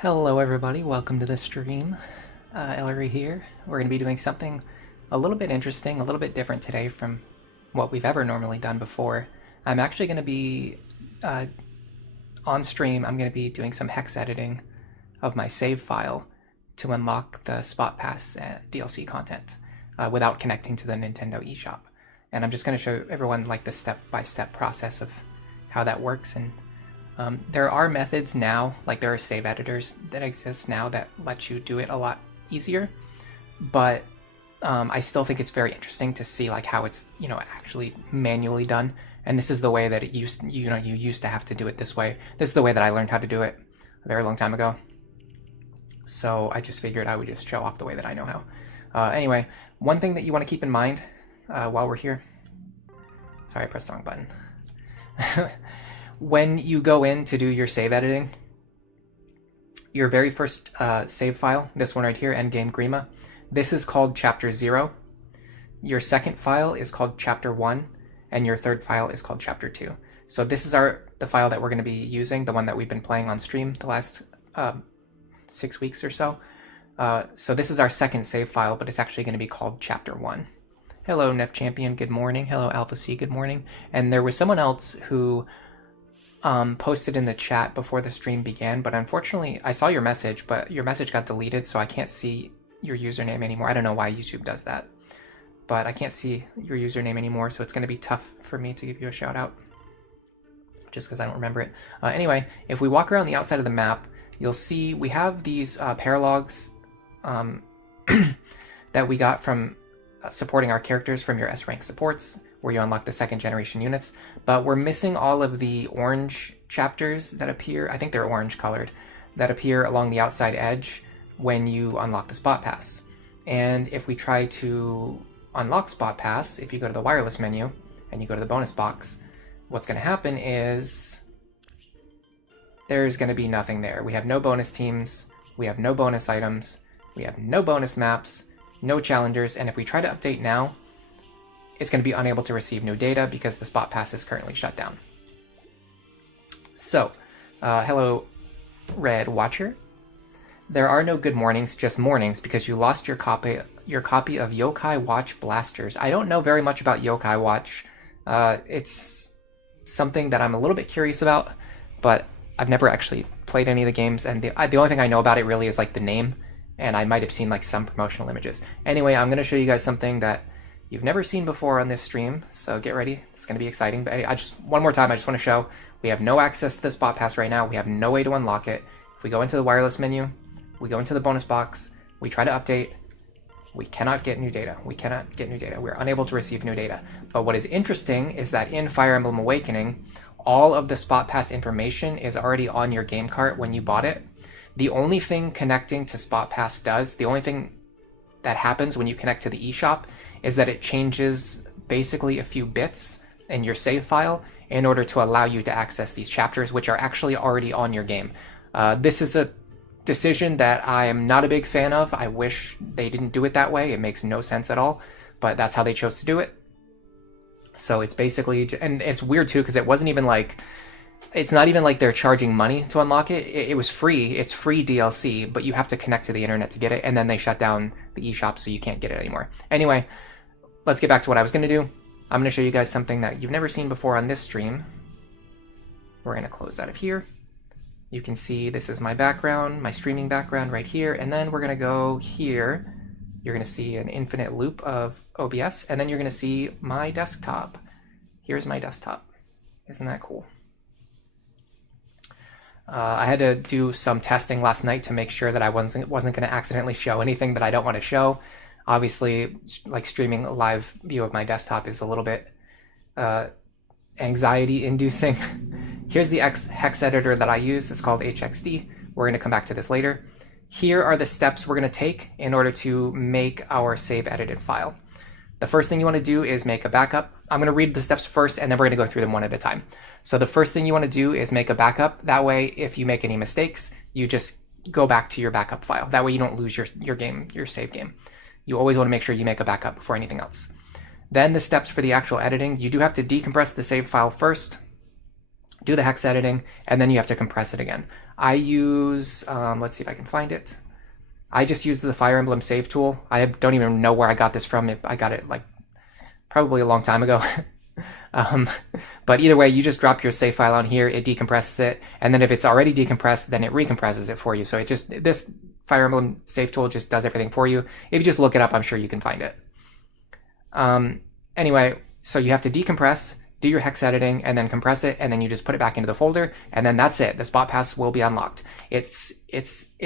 Hello everybody, welcome to the stream. Ellery here. We're going to be doing something a little bit interesting, a little bit different today from what we've ever normally done before. I'm actually going to be, on stream, I'm going to be doing some hex editing of my save file to unlock the Spotpass DLC content without connecting to the Nintendo eShop. And I'm just going to show everyone like the step-by-step process of how that works. And there are methods now, like there are save editors that exist now that let you do it a lot easier, but I still think it's very interesting to see like how it's actually manually done. And this is the way that it used you used to have to do it this way. This is the way that I learned how to do it a very long time ago. So I just figured I would just show off the way that I know how. Anyway, one thing that you want to keep in mind while we're here. Sorry, I pressed the wrong button. When you go in to do your save editing, your very first save file, this one right here, endgame Grima, this is called chapter 0. Your second file is called chapter 1, and your third file is called chapter 2. So this is the file that we're going to be using, the one that we've been playing on stream the last 6 weeks or so. So this is our second save file, but it's actually going to be called chapter 1. Hello, Nef Champion, good morning. Hello, Alpha C, good morning. And there was someone else who posted in the chat before the stream began, but unfortunately I saw your message, but your message got deleted, so I can't see your username anymore. I don't know why YouTube does that, but I can't see your username anymore, so it's going to be tough for me to give you a shout out just because I don't remember it. Anyway, if we walk around the outside of the map, you'll see we have these paralogs that we got from supporting our characters from your S rank supports, where you unlock the second generation units, but we're missing all of the orange chapters that appear, I think they're orange colored, that appear along the outside edge when you unlock the Spotpass. And if we try to unlock Spotpass, if you go to the wireless menu and you go to the bonus box, what's going to happen is there's going to be nothing there. We have no bonus teams, we have no bonus items, we have no bonus maps, no challengers, and if we try to update now, it's going to be unable to receive new data because the Spotpass is currently shut down. So, hello, Red Watcher. There are no good mornings, just mornings, because you lost your copy of Yokai Watch Blasters. I don't know very much about Yokai Watch. It's something that I'm a little bit curious about, but I've never actually played any of the games, and the only thing I know about it really is like the name, and I might have seen like some promotional images. Anyway, I'm going to show you guys something that you've never seen before on this stream, so get ready. It's going to be exciting. But one more time, I just want to show we have no access to the Spotpass right now. We have no way to unlock it. If we go into the wireless menu, we go into the bonus box, we try to update, we cannot get new data. We cannot get new data. We're unable to receive new data. But what is interesting is that in Fire Emblem Awakening, all of the Spotpass information is already on your game cart when you bought it. The only thing connecting to Spotpass the only thing that happens when you connect to the eShop is that it changes basically a few bits in your save file in order to allow you to access these chapters, which are actually already on your game. This is a decision that I am not a big fan of. I wish they didn't do it that way. It makes no sense at all, but that's how they chose to do it. So it's basically, and it's weird too, because it wasn't even like, it's not even like they're charging money to unlock it. It was free. It's free DLC, but you have to connect to the internet to get it, and then they shut down the eShop so you can't get it anymore. Anyway, let's get back to what I was going to do. I'm going to show you guys something that you've never seen before on this stream. We're going to close out of here. You can see this is my background, my streaming background right here, and then we're going to go here. You're going to see an infinite loop of OBS, and then you're going to see my desktop. Here's my desktop. Isn't that cool? I had to do some testing last night to make sure that I wasn't going to accidentally show anything that I don't want to show. Obviously, like streaming a live view of my desktop is a little bit anxiety-inducing. Here's the hex editor that I use. It's called HXD. We're going to come back to this later. Here are the steps we're going to take in order to make our save edited file. The first thing you want to do is make a backup. I'm going to read the steps first, and then we're going to go through them one at a time. So the first thing you want to do is make a backup. That way, if you make any mistakes, you just go back to your backup file. That way you don't lose your save game. You always want to make sure you make a backup before anything else. Then the steps for the actual editing, you do have to decompress the save file first. do the hex editing, and then you have to compress it again. I use, let's see if I can find it. I just used the Fire Emblem save tool. I don't even know where I got this from. I got it like probably a long time ago. But either way, you just drop your save file on here, it decompresses it, and then if it's already decompressed, then it recompresses it for you. So this Fire Emblem save tool just does everything for you. If you just look it up, I'm sure you can find it. Anyway, so you have to decompress, do your hex editing, and then compress it, and then you just put it back into the folder, and then that's it. The Spotpass will be unlocked. It's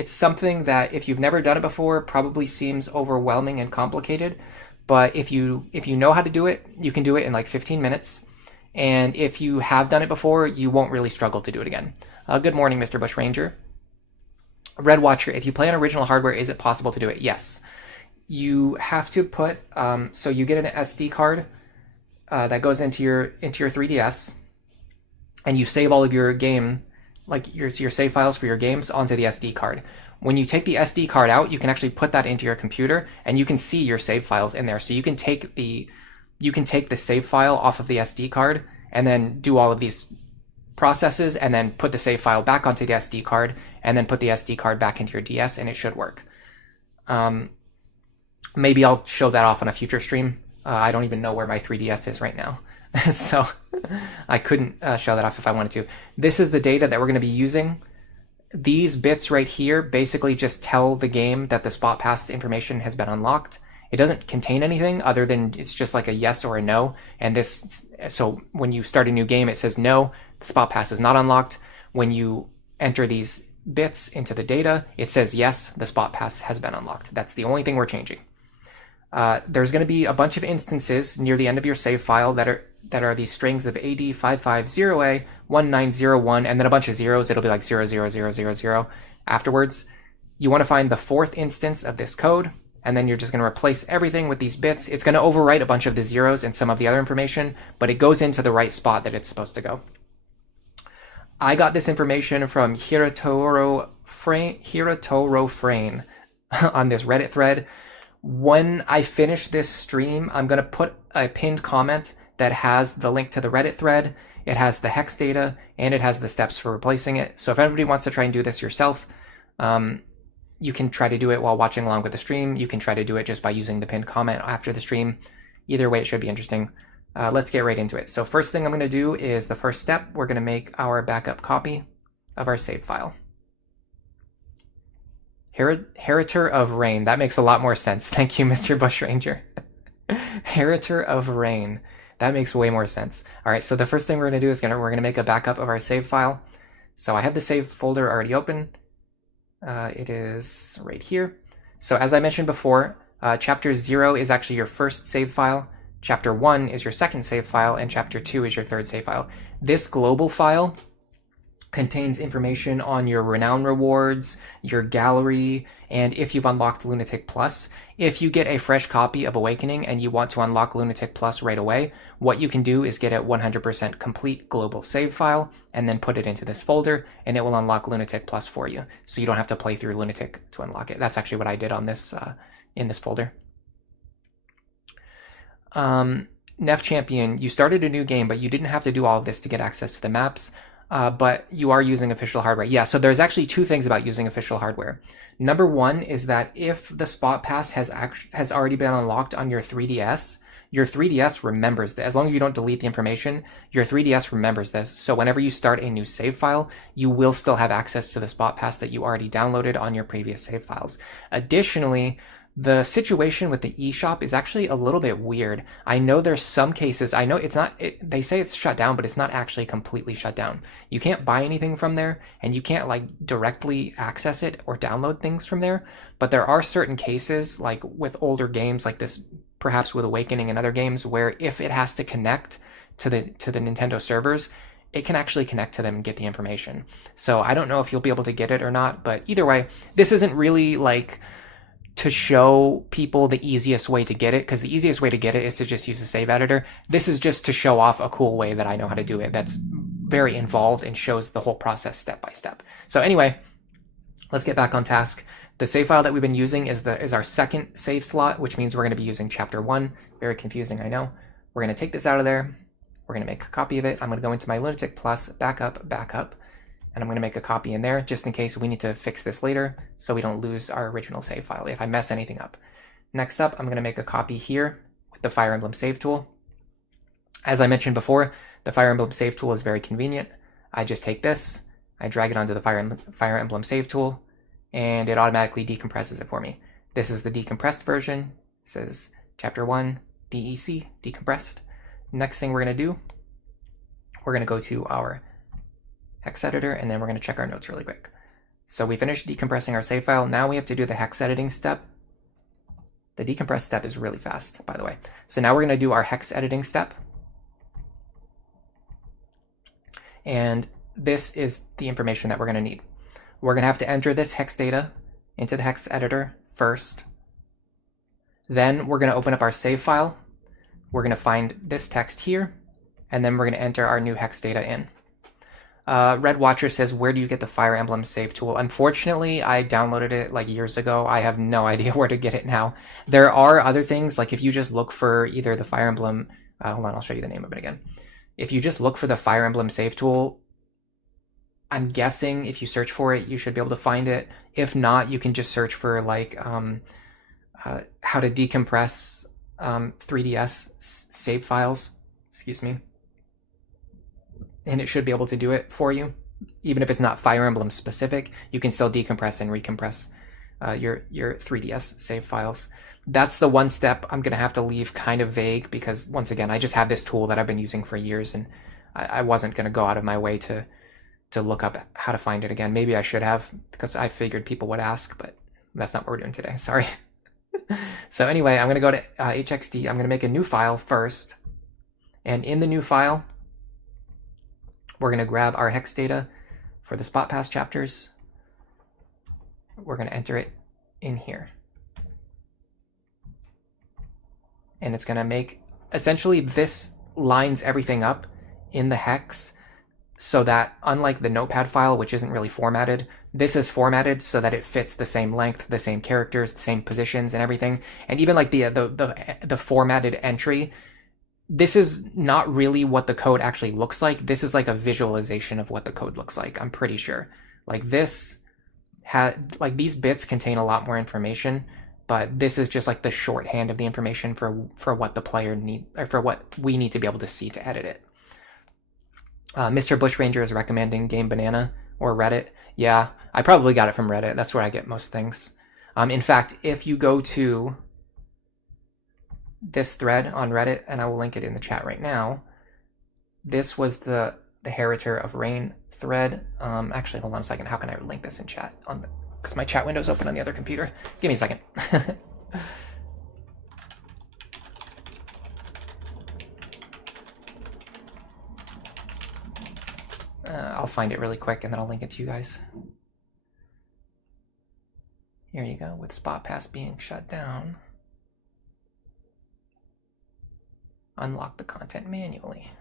something that if you've never done it before, probably seems overwhelming and complicated, but if you know how to do it, you can do it in like 15 minutes, and if you have done it before, you won't really struggle to do it again. Good morning, Mr. Bushranger. Red Watcher, if you play on original hardware, is it possible to do it? Yes. You have to put, so you get an SD card that goes into your 3DS, and you save all of your game, like your save files for your games onto the SD card. When you take the SD card out, you can actually put that into your computer, and you can see your save files in there. So you can take the save file off of the SD card, and then do all of these processes, and then put the save file back onto the SD card, and then put the SD card back into your DS, and it should work. Maybe I'll show that off on a future stream. I don't even know where my 3DS is right now. So I couldn't show that off if I wanted to. This is the data that we're going to be using. These bits right here basically just tell the game that the Spotpass information has been unlocked. It doesn't contain anything other than it's just like a yes or a no. And so when you start a new game, it says no, the Spotpass is not unlocked. When you enter these bits into the data, it says yes, the Spotpass has been unlocked. That's the only thing we're changing. There's going to be a bunch of instances near the end of your save file that are these strings of AD550A1901, and then a bunch of zeros. It'll be like 00000 afterwards. You want to find the fourth instance of this code, and then you're just going to replace everything with these bits. It's going to overwrite a bunch of the zeros and some of the other information, but it goes into the right spot that it's supposed to go. I got this information from Hiratoro Frayne on this Reddit thread. When I finish this stream, I'm going to put a pinned comment that has the link to the Reddit thread, it has the hex data, and it has the steps for replacing it. So if anybody wants to try and do this yourself, you can try to do it while watching along with the stream. You can try to do it just by using the pinned comment after the stream. Either way, it should be interesting. Let's get right into it. So first thing I'm going to do is the first step. We're going to make our backup copy of our save file. Heritor of Rain. That makes a lot more sense. Thank you, Mr. Bushranger. Heritor of Rain. That makes way more sense. All right, so the first thing we're going to do is we're going to make a backup of our save file. So I have the save folder already open. It is right here. So as I mentioned before, chapter 0 is actually your first save file. Chapter 1 is your second save file, and chapter 2 is your third save file. This global file contains information on your renown rewards, your gallery, and if you've unlocked Lunatic Plus. If you get a fresh copy of Awakening and you want to unlock Lunatic Plus right away, what you can do is get a 100% complete global save file and then put it into this folder, and it will unlock Lunatic Plus for you. So you don't have to play through Lunatic to unlock it. That's actually what I did on this in this folder. Nef Champion, you started a new game, but you didn't have to do all of this to get access to the maps. But you are using official hardware. Yeah, so there's actually two things about using official hardware. Number one is that if the Spotpass has already been unlocked on your 3DS remembers this. As long as you don't delete the information, your 3DS remembers this. So whenever you start a new save file, you will still have access to the Spotpass that you already downloaded on your previous save files. Additionally, the situation with the eShop is actually a little bit weird. I know there's some cases, I know it's not, they say it's shut down, but it's not actually completely shut down. You can't buy anything from there, and you can't like directly access it or download things from there. But there are certain cases, like with older games like this, perhaps with Awakening and other games, where if it has to connect to the Nintendo servers, it can actually connect to them and get the information. So I don't know if you'll be able to get it or not, but either way, this isn't really like to show people the easiest way to get it, because the easiest way to get it is to just use a save editor. This is just to show off a cool way that I know how to do it that's very involved and shows the whole process step by step. So anyway, let's get back on task. The save file that we've been using is our second save slot, which means we're going to be using chapter 1. Very confusing, I know. We're going to take this out of there, We're going to make a copy of it. I'm going to go into my Lunatic Plus, backup, and I'm going to make a copy in there just in case we need to fix this later so we don't lose our original save file if I mess anything up. Next up, I'm going to make a copy here with the Fire Emblem Save Tool. As I mentioned before, the Fire Emblem Save Tool is very convenient. I just take this, I drag it onto the Fire Emblem Save Tool, and it automatically decompresses it for me. This is the decompressed version. It says Chapter 1, DEC, decompressed. Next thing we're going to do, we're going to go to our hex editor, and then we're going to check our notes really quick. So we finished decompressing our save file. Now we have to do the hex editing step. The decompress step is really fast, by the way. So now we're going to do our hex editing step. And this is the information that we're going to need. We're going to have to enter this hex data into the hex editor first. Then we're going to open up our save file. We're going to find this text here, and then we're going to enter our new hex data in. Red Watcher says, where do you get the Fire Emblem Save Tool? Unfortunately, I downloaded it like years ago. I have no idea where to get it now. There are other things, like if you just look for either the Fire Emblem, hold on, I'll show you the name of it again. If you just look for the Fire Emblem Save Tool, I'm guessing if you search for it, you should be able to find it. If not, you can just search for like how to decompress 3DS save files, excuse me. And it should be able to do it for you. Even if it's not Fire Emblem specific, you can still decompress and recompress your 3DS save files. That's the one step I'm going to have to leave kind of vague because, once again, I just have this tool that I've been using for years, and I wasn't going to go out of my way to look up how to find it again. Maybe I should have, because I figured people would ask, but that's not what we're doing today. Sorry. So anyway, I'm going to go to HXD. I'm going to make a new file first. And in the new file, we're going to grab our hex data for the Spotpass chapters. We're going to enter it in here. And it's going to make, essentially this lines everything up in the hex so that, unlike the notepad file, which isn't really formatted, this is formatted so that it fits the same length, the same characters, the same positions and everything. And even like the formatted entry, this is not really what the code actually looks like. This is like a visualization of what the code looks like, I'm pretty sure. Like this like these bits contain a lot more information, but this is just like the shorthand of the information for what the player need, or for what we need to be able to see to edit it. Mr. Bushranger is recommending Game Banana or Reddit. Yeah, I probably got it from Reddit. That's where I get most things. In fact, if you go to this thread on Reddit, and I will link it in the chat right now, this was the Heritor of Rain thread. Actually, hold on a second. How can I link this in chat? Because my chat window's open on the other computer. Give me a second. I'll find it really quick and then I'll link it to you guys. Here you go, with Spotpass being shut down. Unlock the content manually.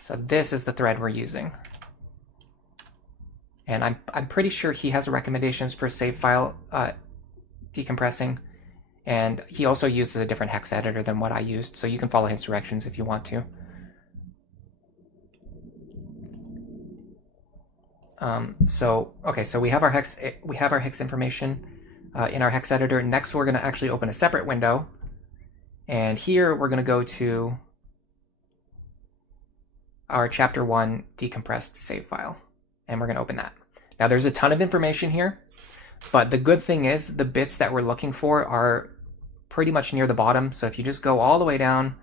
So this is the thread we're using. And I'm pretty sure he has recommendations for save file decompressing. And he also uses a different hex editor than what I used, so you can follow his directions if you want to. So we have our hex information in our hex editor. Next, we're going to actually open a separate window, and here we're going to go to our chapter 1 decompressed save file, and we're going to open that. Now, there's a ton of information here, but the good thing is the bits that we're looking for are pretty much near the bottom. So if you just go all the way down,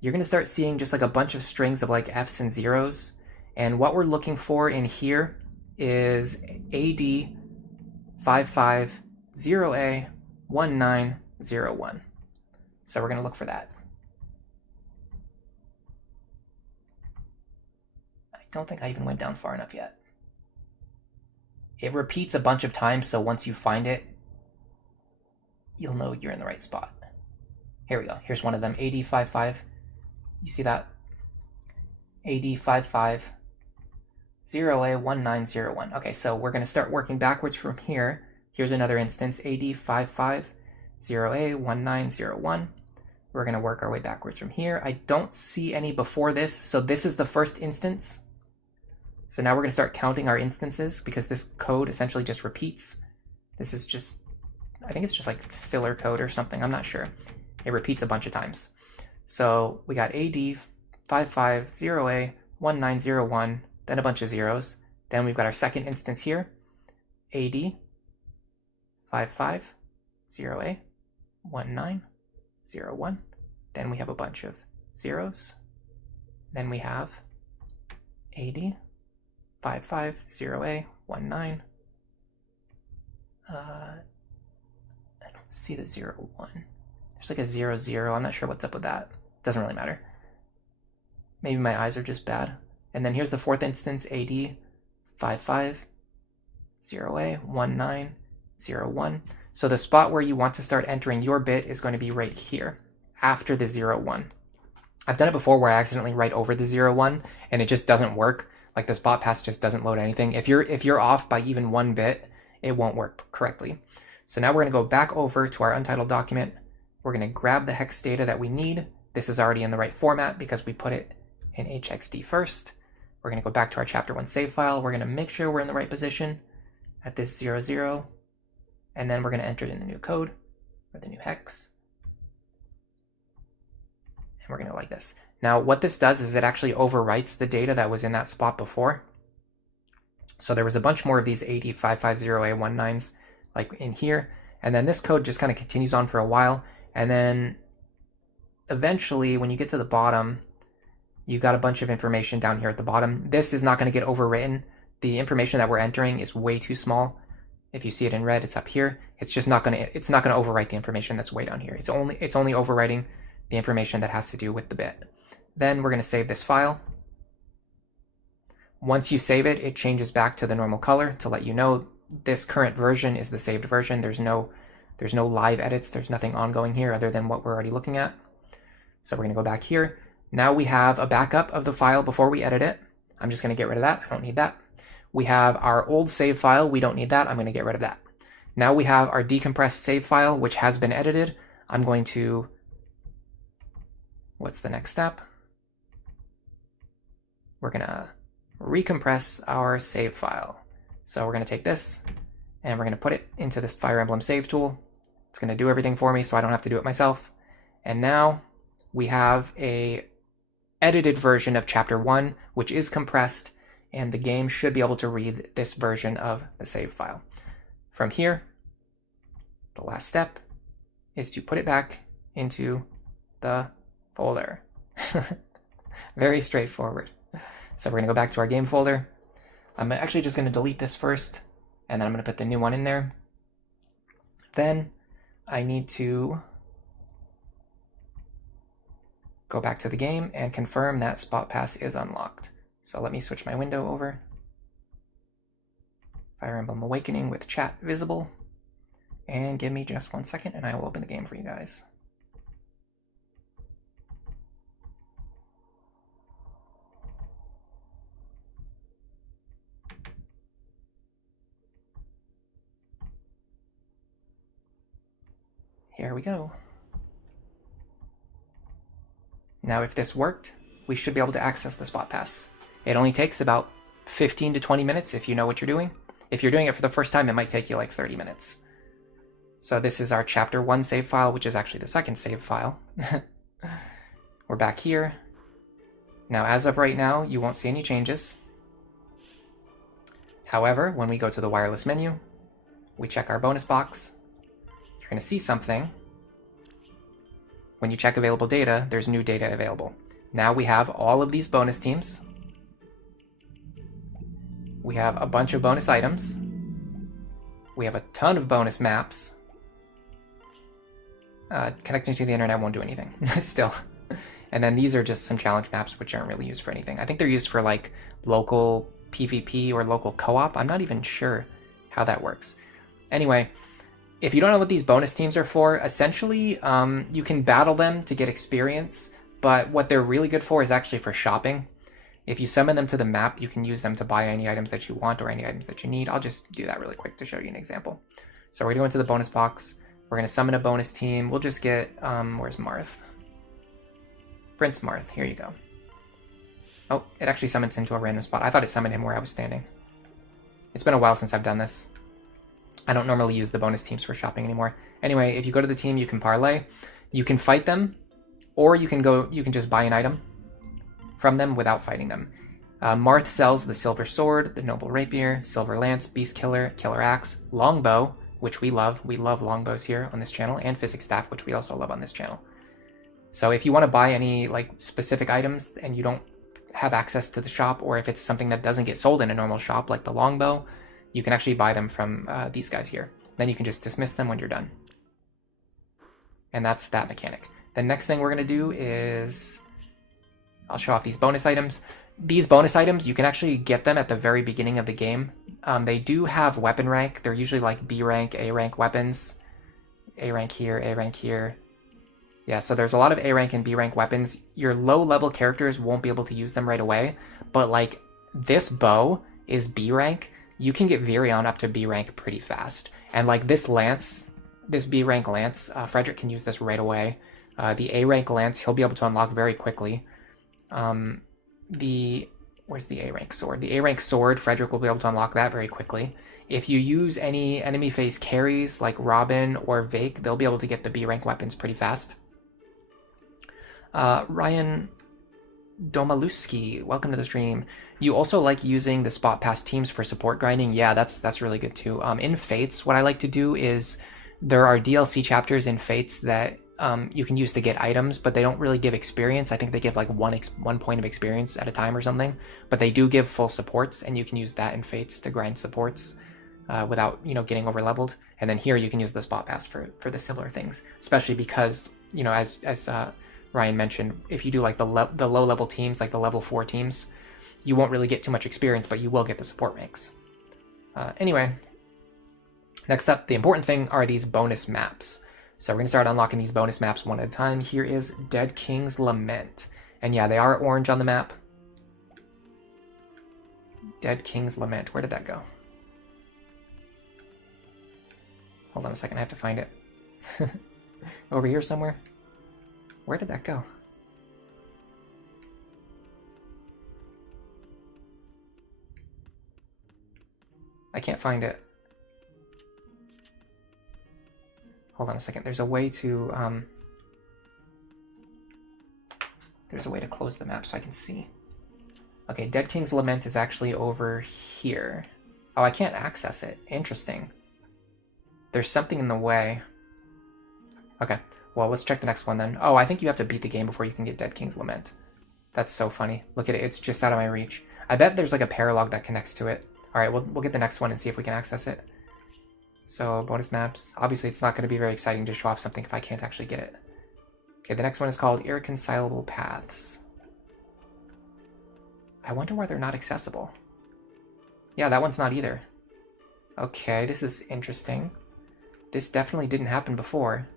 you're going to start seeing just like a bunch of strings of like F's and zeros. And what we're looking for in here is AD550A1901. So we're going to look for that. I don't think I even went down far enough yet. It repeats a bunch of times, so once you find it, you'll know you're in the right spot. Here we go. Here's one of them, AD55. You see that? AD550A1901. Okay, so we're going to start working backwards from here. Here's another instance, AD550A1901. We're We're going to work our way backwards from here. I don't see any before this, so this is the first instance. So now we're going to start counting our instances because this code essentially just repeats. This is just, I think it's just like filler code or something. I'm not sure. It repeats a bunch of times. So we got AD 550A 1901, then a bunch of zeros. Then we've got our second instance here, AD 550A 1901. Then we have a bunch of zeros. Then we have AD 550A 19. I don't see the 01. There's like a 00. I'm not sure what's up with that. Doesn't really matter. Maybe my eyes are just bad. And then here's the fourth instance, AD 550A 1901. So the spot where you want to start entering your bit is going to be right here, after the 01. I've done it before where I accidentally write over the 01 and it just doesn't work. Like the Spotpass just doesn't load anything. If you're off by even 1 bit, it won't work correctly. So now we're going to go back over to our untitled document. We're going to grab the hex data that we need. This is already in the right format because we put it in HXD first. We're going to go back to our chapter 1 save file. We're going to make sure we're in the right position at this 00. And then we're going to enter in the new code or the new hex. And we're going to like this. Now what this does is it actually overwrites the data that was in that spot before. So there was a bunch more of these AD 550A 19s like in here. And then this code just kind of continues on for a while. And then eventually when you get to the bottom, you got a bunch of information down here at the bottom. This is not going to get overwritten. The information that we're entering is way too small. If you see it in red, it's up here. It's just not going to overwrite the information that's way down here. It's only overwriting the information that has to do with the bit. Then we're going to save this file. Once you save it, it changes back to the normal color to let you know this current version is the saved version. There's no live edits. There's nothing ongoing here other than what we're already looking at. So we're going to go back here. Now we have a backup of the file before we edit it. I'm just going to get rid of that. I don't need that. We have our old save file. We don't need that. I'm going to get rid of that. Now we have our decompressed save file, which has been edited. I'm going to, what's the next step? We're going to recompress our save file. So we're going to take this and we're going to put it into this Fire Emblem save tool. It's going to do everything for me so I don't have to do it myself. And now we have a edited version of chapter 1, which is compressed, and the game should be able to read this version of the save file. From here, the last step is to put it back into the folder. Very straightforward. So we're going to go back to our game folder. I'm actually just going to delete this first, and then I'm going to put the new one in there. Then I need to go back to the game and confirm that Spotpass is unlocked. So let me switch my window over. Fire Emblem Awakening with chat visible. And give me just 1 second and I will open the game for you guys. Here we go. Now if this worked, we should be able to access the Spotpass. It only takes about 15 to 20 minutes if you know what you're doing. If you're doing it for the first time, it might take you like 30 minutes. So this is our chapter 1 save file, which is actually the second save file. We're back here. Now as of right now, you won't see any changes. However, when we go to the wireless menu, we check our bonus box, you're going to see something. When you check available data, there's new data available. Now we have all of these bonus teams. We have a bunch of bonus items. We have a ton of bonus maps. Connecting to the internet won't do anything, still. And then these are just some challenge maps which aren't really used for anything. I think they're used for like local PvP or local co-op. I'm not even sure how that works. Anyway, if you don't know what these bonus teams are for, essentially you can battle them to get experience, but what they're really good for is actually for shopping. If you summon them to the map, you can use them to buy any items that you want or any items that you need. I'll just do that really quick to show you an example. So we're going to go into the bonus box. We're going to summon a bonus team. We'll just get, where's Marth? Prince Marth, here you go. Oh, it actually summons him to a random spot. I thought it summoned him where I was standing. It's been a while since I've done this. I don't normally use the bonus teams for shopping anymore. Anyway, if you go to the team, you can parlay. You can fight them, or you can just buy an item from them without fighting them. Marth sells the Silver Sword, the Noble Rapier, Silver Lance, Beast Killer, Killer Axe, Longbow, which we love. We love longbows here on this channel, and Physic Staff, which we also love on this channel. So if you want to buy any like specific items and you don't have access to the shop, or if it's something that doesn't get sold in a normal shop like the longbow, you can actually buy them from these guys here. Then you can just dismiss them when you're done. And that's that mechanic. The next thing we're going to do is I'll show off these bonus items. These bonus items, you can actually get them at the very beginning of the game. They do have weapon rank. They're usually like B rank, A rank weapons. A rank here, A rank here. Yeah, so there's a lot of A rank and B rank weapons. Your low level characters won't be able to use them right away, but like this bow is B rank. You can get Virion up to B rank pretty fast. And like this lance, this B rank lance, Frederick can use this right away. The A rank lance, he'll be able to unlock very quickly. Where's the A rank sword? The A rank sword, Frederick will be able to unlock that very quickly. If you use any enemy phase carries like Robin or Vake, they'll be able to get the B rank weapons pretty fast. Ryan Domaluski, welcome to the stream. You also like using the Spotpass teams for support grinding? Yeah, that's really good too. In Fates, what I like to do is there are DLC chapters in Fates that you can use to get items, but they don't really give experience. I think they give like one point of experience at a time or something, but they do give full supports, and you can use that in Fates to grind supports without getting over leveled. And then here you can use the Spotpass for the similar things, especially because as Ryan mentioned, if you do like the low level teams, like the level 4 teams, you won't really get too much experience, but you will get the support ranks. Anyway, next up, the important thing are these bonus maps. So we're going to start unlocking these bonus maps one at a time. Here is Dead King's Lament. And yeah, they are orange on the map. Dead King's Lament. Where did that go? Hold on a second, I have to find it. Over here somewhere? Where did that go? I can't find it. Hold on a second. There's a way to close the map so I can see. Okay, Dead King's Lament is actually over here. Oh, I can't access it. Interesting. There's something in the way. Okay, well, let's check the next one then. Oh, I think you have to beat the game before you can get Dead King's Lament. That's so funny. Look at it. It's just out of my reach. I bet there's like a paralog that connects to it. All right, we'll get the next one and see if we can access it. So, bonus maps. Obviously, it's not going to be very exciting to show off something if I can't actually get it. Okay, the next one is called Irreconcilable Paths. I wonder why they're not accessible. Yeah, that one's not either. Okay, this is interesting. This definitely didn't happen before.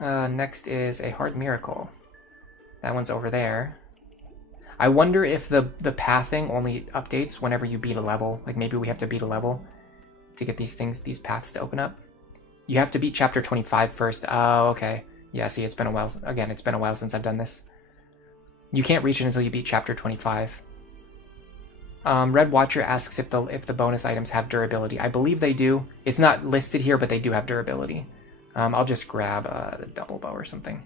Next is A Hard Miracle. That one's over there. I wonder if the pathing only updates whenever you beat a level. Like maybe we have to beat a level to get these paths to open up. You have to beat chapter 25 first. Oh, okay. Yeah, see, it's been a while. Again, it's been a while since I've done this. You can't reach it until you beat chapter 25. Red Watcher asks if the bonus items have durability. I believe they do. It's not listed here, but they do have durability. I'll just grab the double bow or something.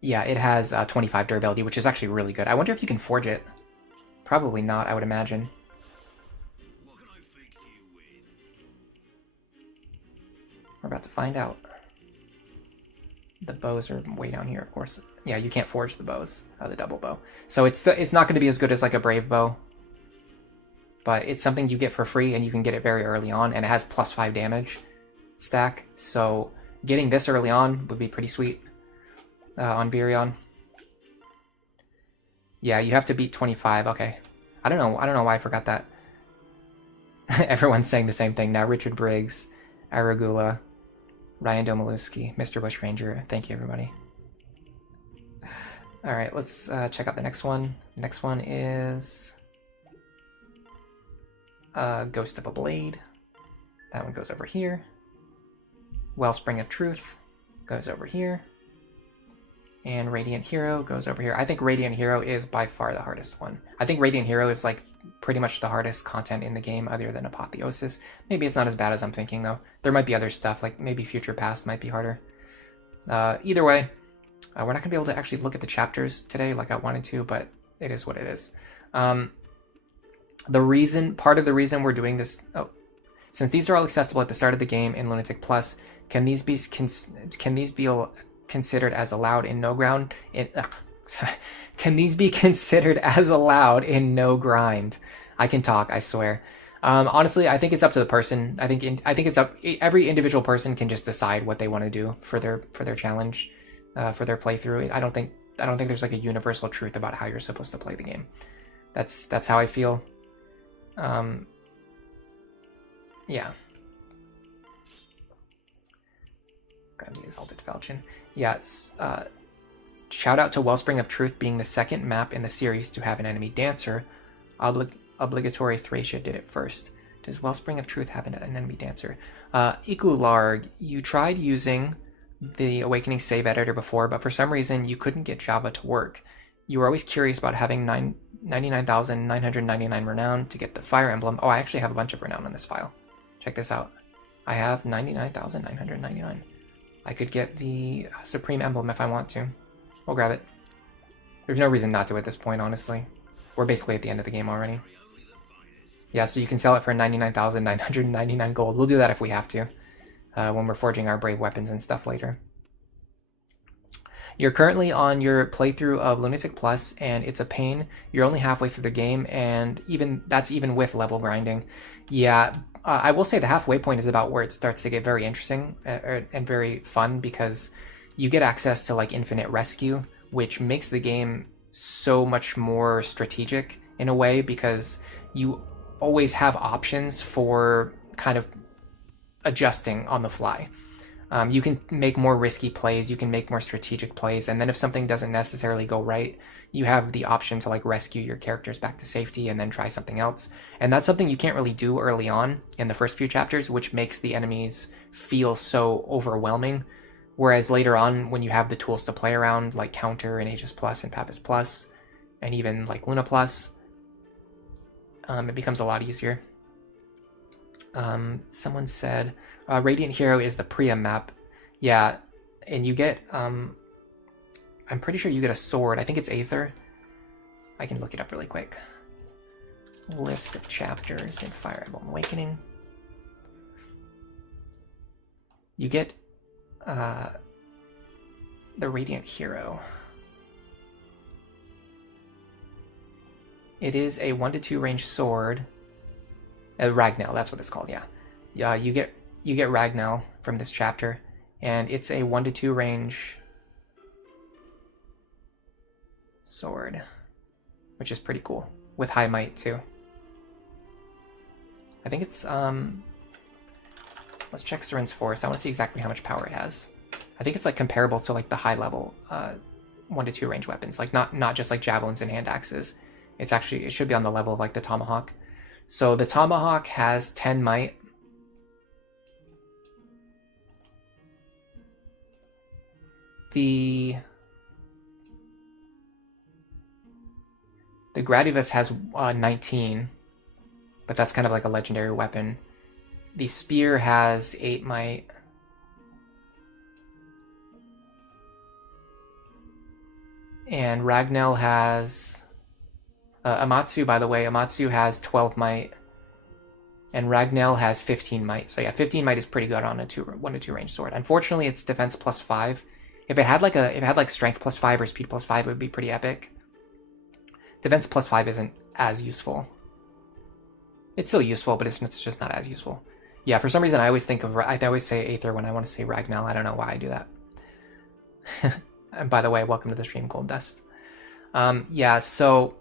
Yeah, it has 25 durability, which is actually really good. I wonder if you can forge it. Probably not, I would imagine. What can I fix you with? We're about to find out. The bows are way down here, of course. Yeah, you can't forge the bows, the double bow. So it's not going to be as good as like a brave bow. But it's something you get for free, and you can get it very early on, and it has +5 damage stack. So getting this early on would be pretty sweet. On Virion. Yeah, you have to beat 25. Okay. I don't know why I forgot that. Everyone's saying the same thing now. Richard Briggs, Aragula, Ryan Domaluski, Mr. Bushranger. Thank you, everybody. All right, let's check out the next one. Next one is Ghost of a Blade. That one goes over here. Wellspring of Truth goes over here. And Radiant Hero goes over here. I think Radiant Hero is by far the hardest one. I think Radiant Hero is like pretty much the hardest content in the game other than Apotheosis. Maybe it's not as bad as I'm thinking though. There might be other stuff, like maybe Future Past might be harder. Either way, we're not going to be able to actually look at the chapters today like I wanted to, but it is what it is. Part of the reason we're doing this, since these are all accessible at the start of the game in Lunatic Plus, can these be considered as allowed in no ground? Can these be considered as allowed in no grind? I can talk, I swear. Honestly, I think it's up to the person. I think it's up. Every individual person can just decide what they want to do for their challenge, for their playthrough. I don't think there's like a universal truth about how you're supposed to play the game. That's how I feel. Yeah. Grab the Exalted Falchion. Yes. Shout out to Wellspring of Truth being the second map in the series to have an enemy dancer. Obligatory Thracia did it first. Does Wellspring of Truth have an enemy dancer? Ikularg, you tried using the Awakening save editor before, but for some reason you couldn't get Java to work. You were always curious about having 99,999 renown to get the Fire Emblem. Oh, I actually have a bunch of renown on this file. Check this out. I have 99,999. I could get the Supreme Emblem if I want to. We'll grab it. There's no reason not to at this point, honestly. We're basically at the end of the game already. Yeah, so you can sell it for 99,999 gold. We'll do that if we have to, when we're forging our brave weapons and stuff later. You're currently on your playthrough of Lunatic Plus, and it's a pain. You're only halfway through the game, and that's even with level grinding. Yeah, I will say the halfway point is about where it starts to get very interesting and very fun, because you get access to like infinite rescue, which makes the game so much more strategic in a way, because you always have options for kind of adjusting on the fly. You can make more risky plays, you can make more strategic plays, and then if something doesn't necessarily go right, you have the option to like rescue your characters back to safety and then try something else. And that's something you can't really do early on in the first few chapters, which makes the enemies feel so overwhelming. Whereas later on, when you have the tools to play around, like Counter and Aegis Plus and Papus Plus, and even like Luna Plus, it becomes a lot easier. Someone said, Radiant Hero is the Priya map. Yeah, and you get, I'm pretty sure you get a sword. I think it's Aether. I can look it up really quick. List of chapters in Fire Emblem Awakening. You get the Radiant Hero. It is a 1-2 range sword. Ragnell, that's what it's called, yeah. Yeah, you get Ragnell from this chapter, and it's a 1-2 range sword, which is pretty cool, with high might too. I think it's let's check Seren's Force. I want to see exactly how much power it has. I think it's like comparable to like the high level 1-2 range weapons, like not just like javelins and hand axes. It should be on the level of like the Tomahawk. So the Tomahawk has 10 might. The Gradivus has 19, but that's kind of like a legendary weapon. The Spear has 8 might. And Ragnell has... Amatsu, by the way, Amatsu has 12 might. And Ragnell has 15 might. So yeah, 15 might is pretty good on a 1-2 range sword. Unfortunately, it's defense +5. If it had like strength +5 or speed +5, it would be pretty epic. Defense +5 isn't as useful. It's still useful, but it's just not as useful. Yeah, for some reason I always say Aether when I want to say Ragnell. I don't know why I do that. And by the way, welcome to the stream, Gold Dust. Yeah, so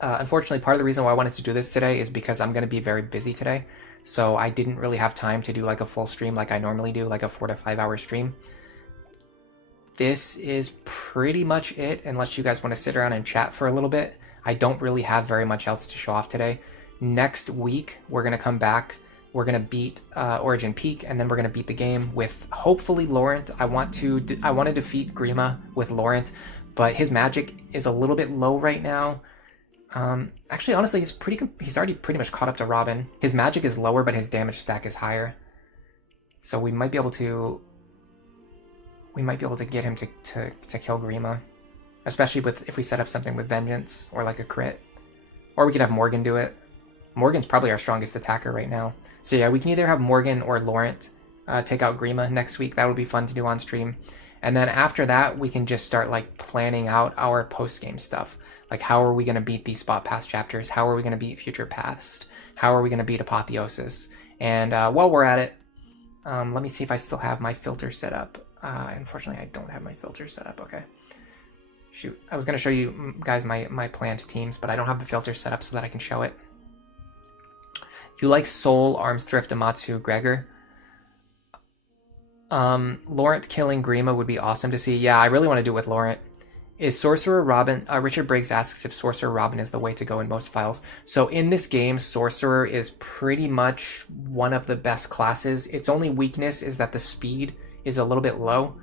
unfortunately, part of the reason why I wanted to do this today is because I'm going to be very busy today. So I didn't really have time to do like a full stream like I normally do, like a 4 to 5 hour stream. This is pretty much it, unless you guys want to sit around and chat for a little bit. I don't really have very much else to show off today. Next week, we're going to come back. We're going to beat Origin Peak, and then we're going to beat the game with, hopefully, Laurent. I want to defeat Grima with Laurent, but his magic is a little bit low right now. Actually, honestly, he's already pretty much caught up to Robin. His magic is lower, but his damage stack is higher. So we might be able to get him to kill Grima, especially if we set up something with Vengeance or like a crit, or we could have Morgan do it. Morgan's probably our strongest attacker right now. So yeah, we can either have Morgan or Laurent take out Grima next week. That would be fun to do on stream. And then after that, we can just start like planning out our post-game stuff. Like, how are we going to beat these Spotpass chapters? How are we going to beat Future Past? How are we going to beat Apotheosis? And while we're at it, let me see if I still have my filter set up. Unfortunately, I don't have my filter set up. Okay. Shoot. I was going to show you guys my planned teams, but I don't have the filter set up so that I can show it. You like Soul, Arms Thrift, Amatsu, Gregor. Laurent killing Grima would be awesome to see. Yeah, I really want to do it with Laurent. Is Sorcerer Robin... Richard Briggs asks if Sorcerer Robin is the way to go in most files. So in this game, Sorcerer is pretty much one of the best classes. Its only weakness is that the speed is a little bit low.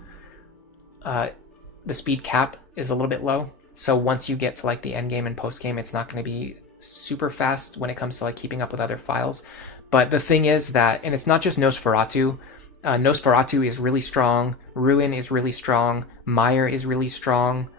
The speed cap is a little bit low. So once you get to like the end game and post game, it's not going to be super fast when it comes to like keeping up with other files. But the thing is that, and it's not just Nosferatu. Nosferatu is really strong. Ruin is really strong. Meyer is really strong.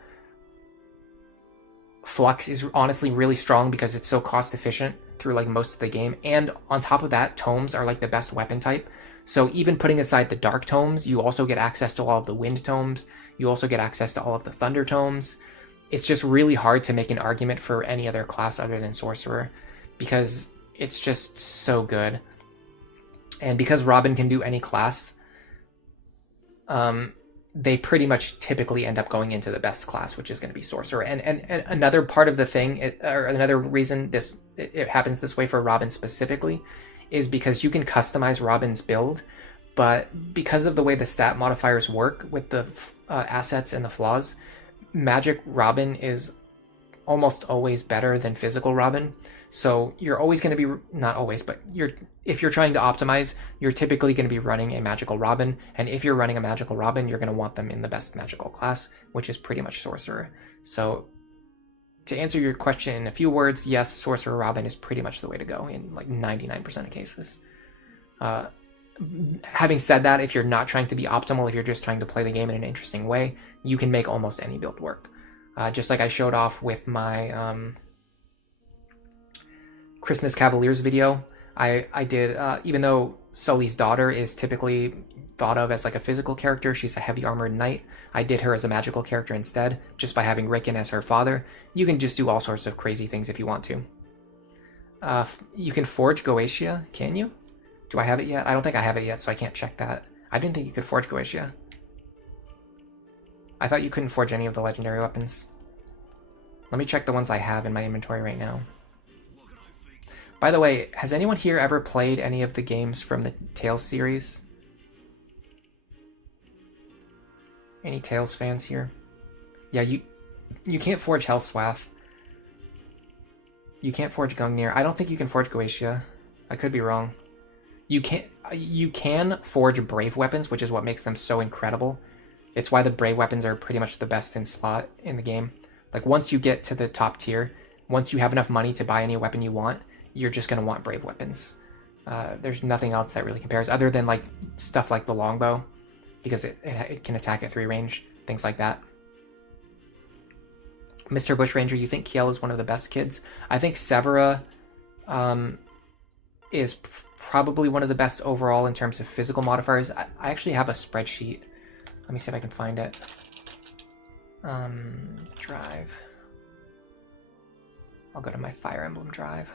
Flux is honestly really strong because it's so cost efficient through like most of the game. And on top of that, tomes are like the best weapon type. So even putting aside the dark tomes, you also get access to all of the wind tomes. You also get access to all of the thunder tomes. It's just really hard to make an argument for any other class other than Sorcerer because it's just so good. And because Robin can do any class, they pretty much typically end up going into the best class, which is going to be Sorcerer. And another part of the thing, or another reason it happens this way for Robin specifically, is because you can customize Robin's build, but because of the way the stat modifiers work with the assets and the flaws, Magic Robin is almost always better than Physical Robin. So you're always going to be, not always, but if you're trying to optimize, you're typically going to be running a Magical Robin. And if you're running a Magical Robin, you're going to want them in the best magical class, which is pretty much Sorcerer. So to answer your question in a few words, yes, Sorcerer Robin is pretty much the way to go in like 99% of cases. Having said that, if you're not trying to be optimal, if you're just trying to play the game in an interesting way, you can make almost any build work. Just like I showed off with my Christmas Cavaliers video, I did, even though Sully's daughter is typically thought of as like a physical character, she's a heavy armored knight, I did her as a magical character instead, just by having Rickon as her father. You can just do all sorts of crazy things if you want to. You can forge Goetia, can you? Do I have it yet? I don't think I have it yet, so I can't check that. I didn't think you could forge Goetia. I thought you couldn't forge any of the legendary weapons. Let me check the ones I have in my inventory right now. By the way, has anyone here ever played any of the games from the Tales series? Any Tales fans here? Yeah, you can't forge Hellswath. You can't forge Gungnir. I don't think you can forge Goetia. I could be wrong. You can forge Brave weapons, which is what makes them so incredible. It's why the Brave weapons are pretty much the best in slot in the game. Like, once you get to the top tier, once you have enough money to buy any weapon you want, you're just going to want Brave weapons. There's nothing else that really compares, other than like stuff like the longbow, because it can attack at 3 range, things like that. Mr. Bushranger, you think Kiel is one of the best kids? I think Severa is probably one of the best overall in terms of physical modifiers. I actually have a spreadsheet. Let me see if I can find it. Drive. I'll go to my Fire Emblem drive.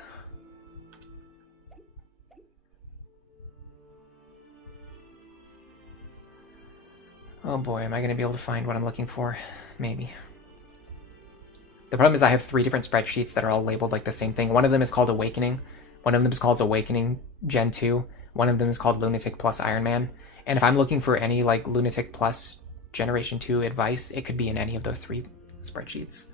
Oh boy, am I going to be able to find what I'm looking for? Maybe. The problem is I have 3 different spreadsheets that are all labeled like the same thing. One of them is called Awakening. One of them is called Awakening Gen 2. One of them is called Lunatic plus Iron Man. And if I'm looking for any like Lunatic plus Generation 2 advice, it could be in any of those 3 spreadsheets.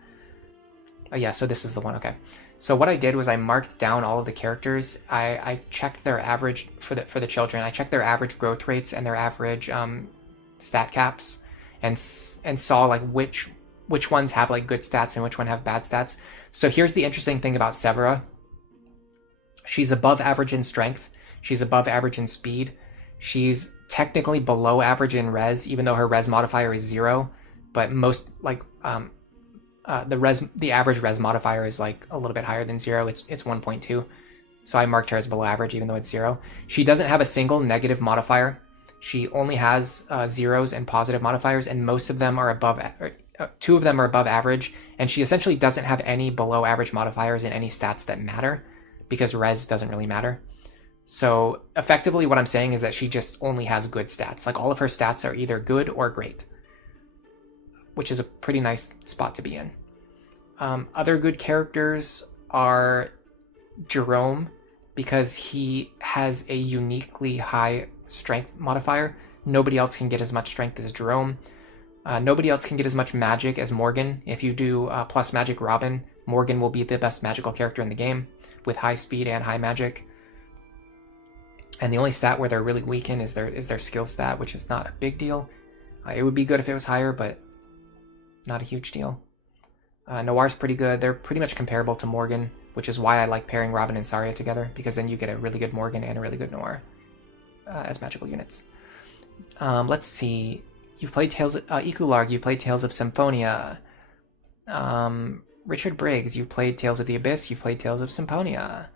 Oh yeah, so this is the one, okay. So what I did was I marked down all of the characters. I checked their average for the children. I checked their average growth rates and their average stat caps, and saw like which ones have like good stats and which one have bad stats. So here's the interesting thing about Severa. She's above average in strength. She's above average in speed. She's technically below average in res, even though her res modifier is 0. But most like the average res modifier is like a little bit higher than 0. It's 1.2. So I marked her as below average, even though it's 0. She doesn't have a single negative modifier. She only has zeros and positive modifiers, and most of them are above. 2 of them are above average, and she essentially doesn't have any below average modifiers in any stats that matter, because res doesn't really matter. So effectively what I'm saying is that she just only has good stats. Like all of her stats are either good or great, which is a pretty nice spot to be in. Other good characters are Jerome, because he has a uniquely high strength modifier. Nobody else can get as much strength as Jerome. Nobody else can get as much magic as Morgan. If you do plus magic Robin, Morgan will be the best magical character in the game with high speed and high magic. And the only stat where they're really weak in is their skill stat, which is not a big deal. It would be good if it was higher, but not a huge deal. Noir's pretty good. They're pretty much comparable to Morgan, which is why I like pairing Robin and Saria together, because then you get a really good Morgan and a really good Noir as magical units. Let's see. You've played Tales of Ikularg, you've played Tales of Symphonia. Richard Briggs, you've played Tales of the Abyss, you've played Tales of Symphonia.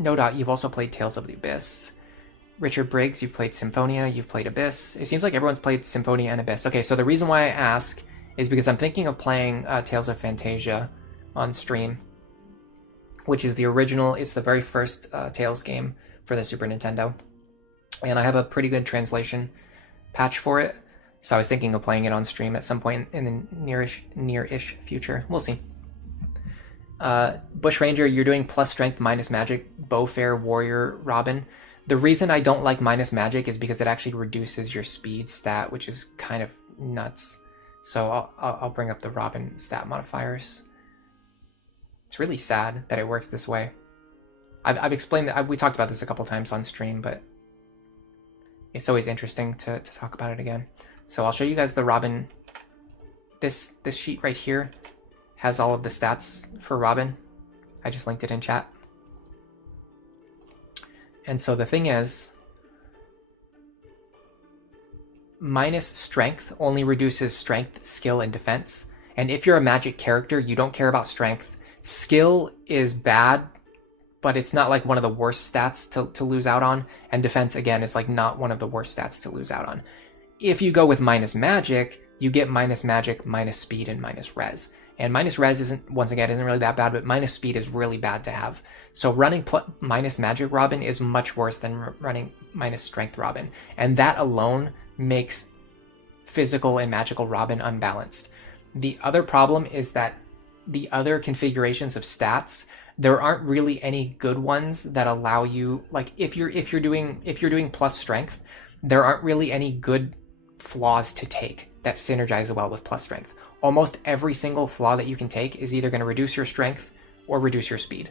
No Dot, you've also played Tales of the Abyss. Richard Briggs, you've played Symphonia, you've played Abyss. It seems like everyone's played Symphonia and Abyss. Okay, so the reason why I ask is because I'm thinking of playing Tales of Fantasia on stream, which is the original, it's the very first Tales game for the Super Nintendo. And I have a pretty good translation patch for it, so I was thinking of playing it on stream at some point in the near-ish future. We'll see. Bushranger, you're doing plus strength minus magic, Bowfair, Warrior, Robin. The reason I don't like minus magic is because it actually reduces your speed stat, which is kind of nuts. So I'll bring up the Robin stat modifiers. It's really sad that it works this way. I've explained that, we talked about this a couple times on stream, but it's always interesting to talk about it again. So I'll show you guys the Robin. This sheet right here has all of the stats for Robin. I just linked it in chat. And so the thing is, minus strength only reduces strength, skill, and defense. And if you're a magic character, you don't care about strength. Skill is bad, but it's not like one of the worst stats to lose out on. And defense, again, is like not one of the worst stats to lose out on. If you go with minus magic, you get minus magic, minus speed, and minus res. And minus res isn't really that bad, but minus speed is really bad to have. So running minus magic Robin is much worse than running minus strength Robin. And that alone makes physical and magical Robin unbalanced. The other problem is that the other configurations of stats, there aren't really any good ones that allow you, like if you're doing plus strength, there aren't really any good flaws to take that synergize well with plus strength. Almost every single flaw that you can take is either going to reduce your strength or reduce your speed.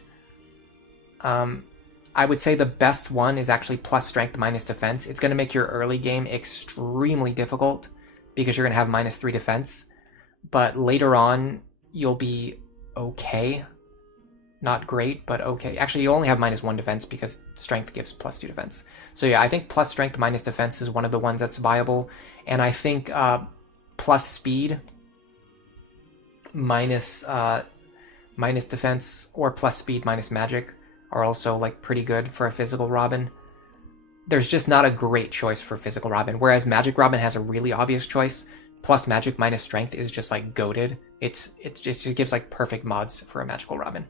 I would say the best one is actually plus strength minus defense. It's going to make your early game extremely difficult because you're going to have minus 3 defense. But later on, you'll be okay. Not great, but okay. Actually, you only have minus 1 defense because strength gives plus 2 defense. So yeah, I think plus strength minus defense is one of the ones that's viable. And I think plus speed minus defense or plus speed minus magic are also like pretty good for a physical Robin. There's just not a great choice for physical Robin, whereas magic Robin has a really obvious choice. Plus magic minus strength is just like goated. It just gives like perfect mods for a magical Robin.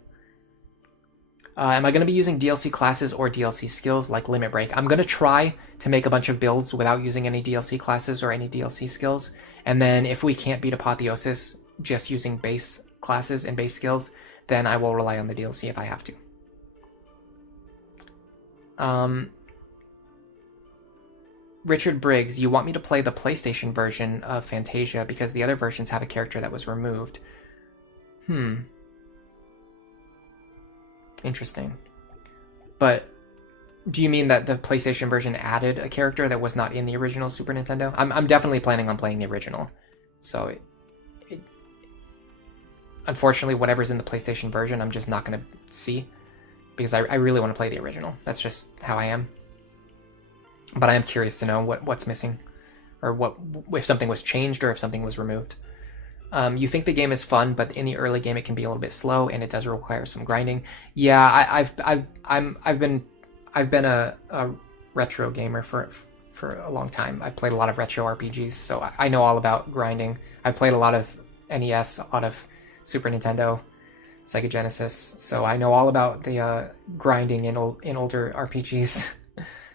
Am I going to be using DLC classes or DLC skills like Limit Break? I'm going to try to make a bunch of builds without using any DLC classes or any DLC skills. And then if we can't beat Apotheosis just using base classes and base skills, then I will rely on the DLC if I have to. Richard Briggs, you want me to play the PlayStation version of Fantasia because the other versions have a character that was removed. Interesting. But do you mean that the PlayStation version added a character that was not in the original Super Nintendo? I'm definitely planning on playing the original. So, unfortunately, whatever's in the PlayStation version, I'm just not going to see. Because I really want to play the original. That's just how I am. But I am curious to know what's missing. Or if something was changed or if something was removed. You think the game is fun, but in the early game it can be a little bit slow and it does require some grinding. Yeah, I've been a retro gamer for a long time. I've played a lot of retro RPGs, so I know all about grinding. I've played a lot of NES, a lot of Super Nintendo, Sega Genesis, so I know all about the grinding in older RPGs.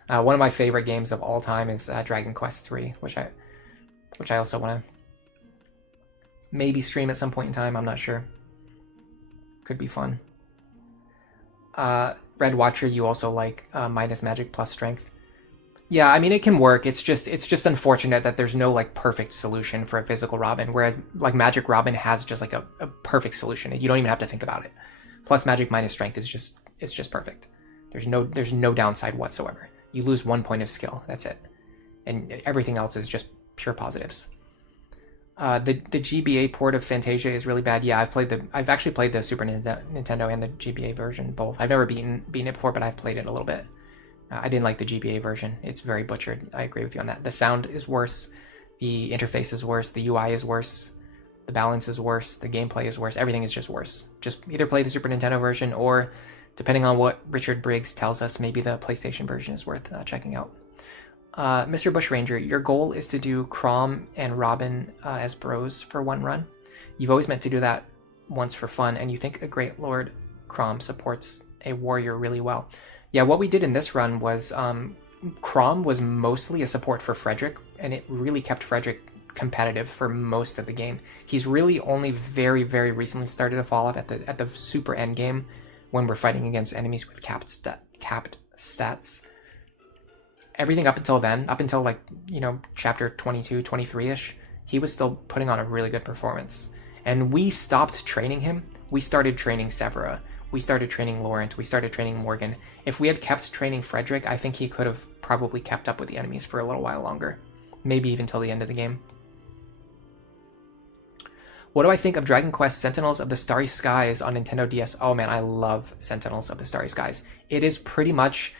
One of my favorite games of all time is Dragon Quest III, which I also want to maybe stream at some point in time. I'm not sure. Could be fun. Red Watcher, you also like minus magic plus strength. Yeah, I mean it can work. It's just unfortunate that there's no like perfect solution for a physical Robin, whereas like Magic Robin has just like a perfect solution. You don't even have to think about it. Plus magic minus strength is just perfect. There's no downside whatsoever. You lose 1 point of skill. That's it, and everything else is just pure positives. The GBA port of Fantasia is really bad. Yeah, I've actually played the Super Nintendo and the GBA version both. I've never beaten it before, but I've played it a little bit. I didn't like the GBA version. It's very butchered. I agree with you on that. The sound is worse. The interface is worse. The UI is worse. The balance is worse. The gameplay is worse. Everything is just worse. Just either play the Super Nintendo version or, depending on what Richard Briggs tells us, maybe the PlayStation version is worth checking out. Mr. Bushranger, your goal is to do Chrom and Robin as bros for one run. You've always meant to do that once for fun, and you think a Great Lord Chrom supports a warrior really well. Yeah, what we did in this run was Chrom was mostly a support for Frederick, and it really kept Frederick competitive for most of the game. He's really only very, very recently started to fall off at the super end game when we're fighting against enemies with capped stats. Everything up until then, up until like, chapter 22, 23-ish, he was still putting on a really good performance. And we stopped training him. We started training Severa. We started training Laurent. We started training Morgan. If we had kept training Frederick, I think he could have probably kept up with the enemies for a little while longer. Maybe even till the end of the game. What do I think of Dragon Quest Sentinels of the Starry Skies on Nintendo DS? Oh man, I love Sentinels of the Starry Skies. It is pretty much,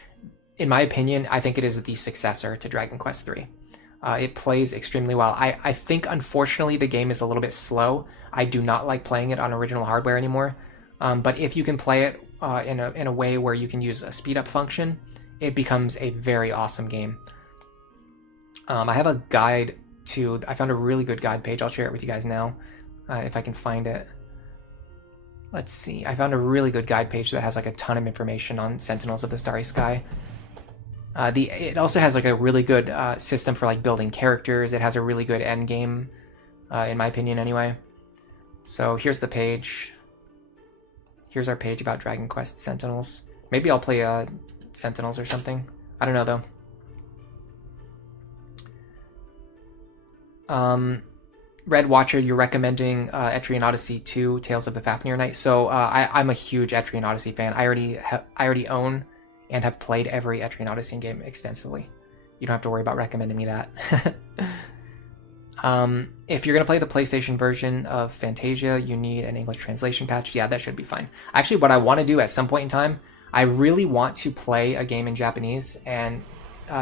in my opinion, I think it is the successor to Dragon Quest III. It plays extremely well. I think, unfortunately, the game is a little bit slow. I do not like playing it on original hardware anymore. But if you can play it in a way where you can use a speed-up function, it becomes a very awesome game. I have a guide to... I found a really good guide page. I'll share it with you guys now, if I can find it. Let's see. I found a really good guide page that has like a ton of information on Sentinels of the Starry Sky. It also has like a really good system for like building characters. It has a really good end game, in my opinion anyway. So here's the page. Here's our page about Dragon Quest Sentinels. Maybe I'll play Sentinels or something. I don't know though. Red Watcher, you're recommending Etrian Odyssey 2, Tales of the Fafnir Knight. So I'm a huge Etrian Odyssey fan. I already own and have played every Etrian Odyssey game extensively. You don't have to worry about recommending me that. If you're going to play the PlayStation version of Fantasia, you need an English translation patch. Yeah, that should be fine. Actually, what I want to do at some point in time, I really want to play a game in Japanese and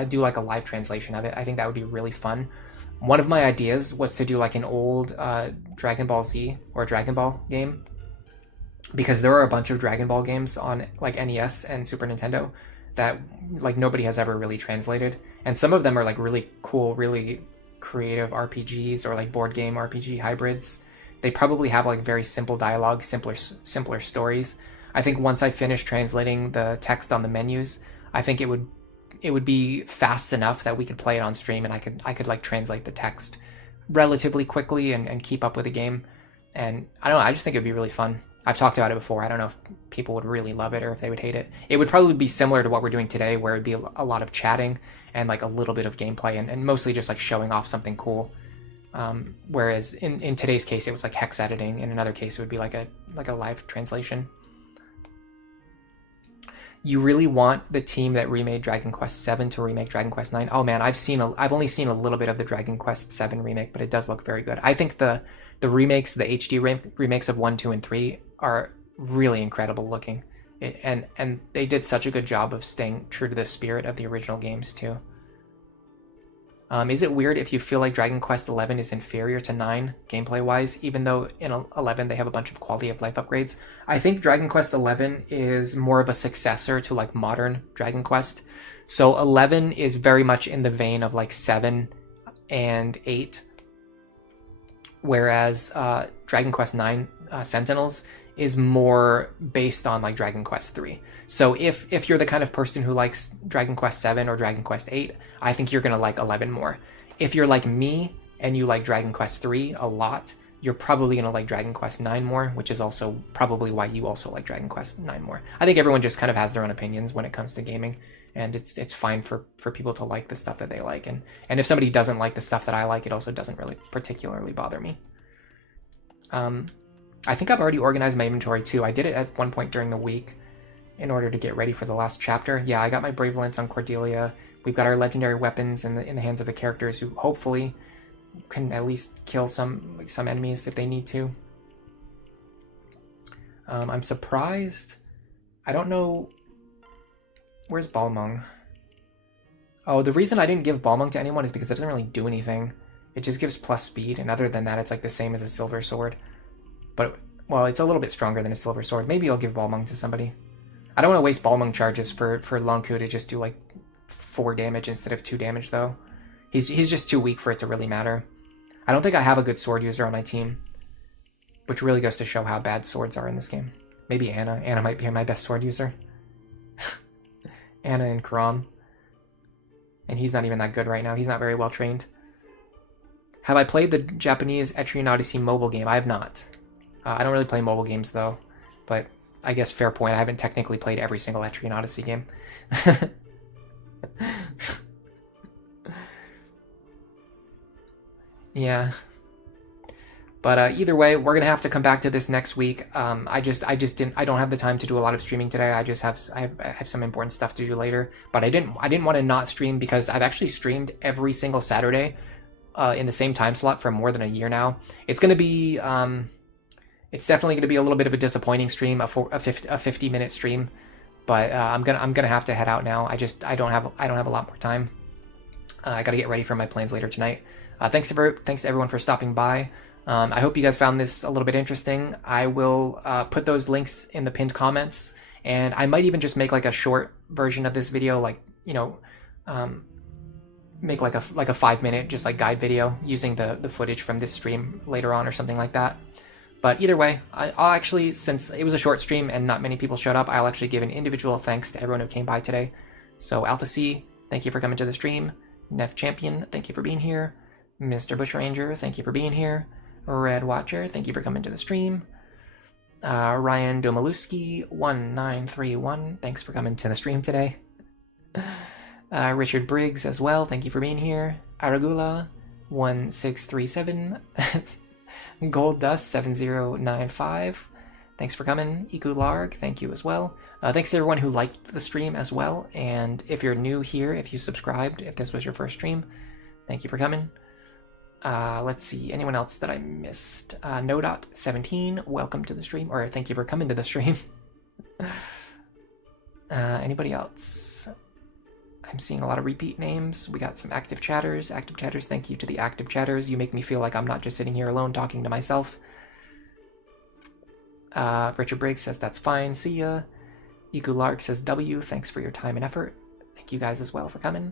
do like a live translation of it. I think that would be really fun. One of my ideas was to do like an old Dragon Ball Z or Dragon Ball game, because there are a bunch of Dragon Ball games on like NES and Super Nintendo that like nobody has ever really translated, and some of them are like really cool, really creative RPGs or like board game RPG hybrids. They probably have like very simple dialogue, simpler stories. I think once I finish translating the text on the menus, I think it would be fast enough that we could play it on stream, and I could like translate the text relatively quickly and keep up with the game. And I don't know, I just think it'd be really fun. I've talked about it before. I don't know if people would really love it or if they would hate it. It would probably be similar to what we're doing today, where it'd be a lot of chatting and like a little bit of gameplay and mostly just like showing off something cool. Whereas in today's case, it was like hex editing. In another case, it would be like a live translation. You really want the team that remade Dragon Quest VII to remake Dragon Quest IX? Oh man, I've only seen a little bit of the Dragon Quest VII remake, but it does look very good. I think the remakes, the HD remakes of 1, 2, and 3 are really incredible looking. And they did such a good job of staying true to the spirit of the original games too. Is it weird if you feel like Dragon Quest XI is inferior to 9 gameplay-wise, even though in 11 they have a bunch of quality of life upgrades? I think Dragon Quest XI is more of a successor to like modern Dragon Quest. So 11 is very much in the vein of like 7 and 8, whereas Dragon Quest IX Sentinels is more based on like Dragon Quest 3. So if you're the kind of person who likes Dragon Quest 7 or Dragon Quest 8, I think you're going to like 11 more. If you're like me and you like Dragon Quest 3 a lot, you're probably going to like Dragon Quest 9 more, which is also probably why you also like Dragon Quest 9 more. I think everyone just kind of has their own opinions when it comes to gaming, and it's fine for people to like the stuff that they like. And if somebody doesn't like the stuff that I like, it also doesn't really particularly bother me. I think I've already organized my inventory too. I did it at one point during the week in order to get ready for the last chapter. Yeah, I got my Brave Lance on Cordelia. We've got our legendary weapons in the hands of the characters who hopefully can at least kill some enemies if they need to. I'm surprised. I don't know. Where's Balmung? Oh, the reason I didn't give Balmung to anyone is because it doesn't really do anything. It just gives plus speed, and other than that, it's like the same as a silver sword. But, well, it's a little bit stronger than a silver sword. Maybe I'll give Balmung to somebody. I don't want to waste Balmung charges for Lonku to just do like 4 damage instead of 2 damage, though. He's just too weak for it to really matter. I don't think I have a good sword user on my team, which really goes to show how bad swords are in this game. Maybe Anna. Anna might be my best sword user. Anna and Karam. And he's not even that good right now. He's not very well trained. Have I played the Japanese Etrian Odyssey mobile game? I have not. I don't really play mobile games, though. But I guess fair point. I haven't technically played every single Etrian Odyssey game. Yeah. But either way, we're gonna have to come back to this next week. I don't have the time to do a lot of streaming today. I have some important stuff to do later. But I didn't want to not stream because I've actually streamed every single Saturday in the same time slot for more than a year now. It's gonna be it's definitely gonna be a little bit of a disappointing stream, a 50-minute stream. But I'm gonna have to head out now. I don't have a lot more time. I gotta get ready for my plans later tonight. Thanks to everyone for stopping by. I hope you guys found this a little bit interesting. I will put those links in the pinned comments, and I might even just make like a short version of this video, like, you know, make like a 5-minute just like guide video using the footage from this stream later on or something like that. But either way, I'll actually, since it was a short stream and not many people showed up, I'll actually give an individual thanks to everyone who came by today. So Alpha C, thank you for coming to the stream. Nef Champion, thank you for being here. Mr. Bushranger, thank you for being here. Red Watcher, thank you for coming to the stream. Ryan Domaluski 1931, thanks for coming to the stream today. Richard Briggs as well, thank you for being here. Aragula 1637, Gold Dust 7095, thanks for coming. Iku Larg, thank you as well. Thanks to everyone who liked the stream as well. And if you're new here, if you subscribed, if this was your first stream, thank you for coming. Let's see, anyone else that I missed? No.17, welcome to the stream, or thank you for coming to the stream. Anybody else? I'm seeing a lot of repeat names. We got some active chatters. Active chatters, thank you to the active chatters. You make me feel like I'm not just sitting here alone talking to myself. Richard Briggs says that's fine, see ya. Iku Lark says W, thanks for your time and effort. Thank you guys as well for coming.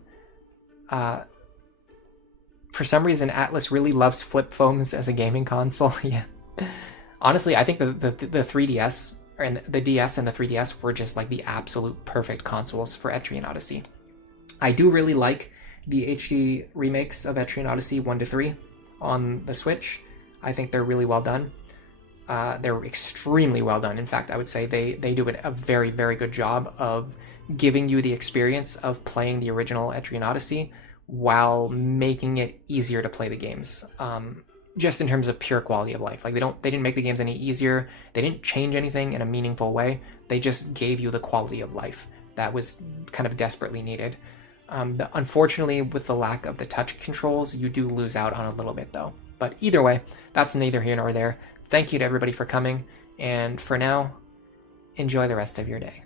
For some reason, Atlas really loves flip phones as a gaming console. Yeah. Honestly, I think the 3DS, and the DS and the 3DS were just like the absolute perfect consoles for Etrian Odyssey. I do really like the HD remakes of Etrian Odyssey 1 to 3 on the Switch. I think they're really well done. They're extremely well done. In fact, I would say they do a very, very good job of giving you the experience of playing the original Etrian Odyssey while making it easier to play the games. Just in terms of pure quality of life. Like they didn't make the games any easier. They didn't change anything in a meaningful way. They just gave you the quality of life that was kind of desperately needed. Unfortunately, with the lack of the touch controls, you do lose out on a little bit though. But either way, that's neither here nor there. Thank you to everybody for coming, and for now, enjoy the rest of your day.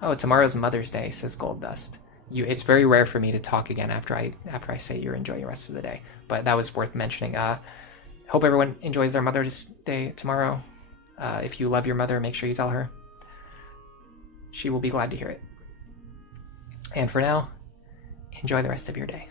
Oh, tomorrow's Mother's Day, says Gold Dust. It's very rare for me to talk again after I say you're enjoying the rest of the day, but that was worth mentioning. Hope everyone enjoys their Mother's Day tomorrow. If you love your mother, make sure you tell her. She will be glad to hear it. And for now, enjoy the rest of your day.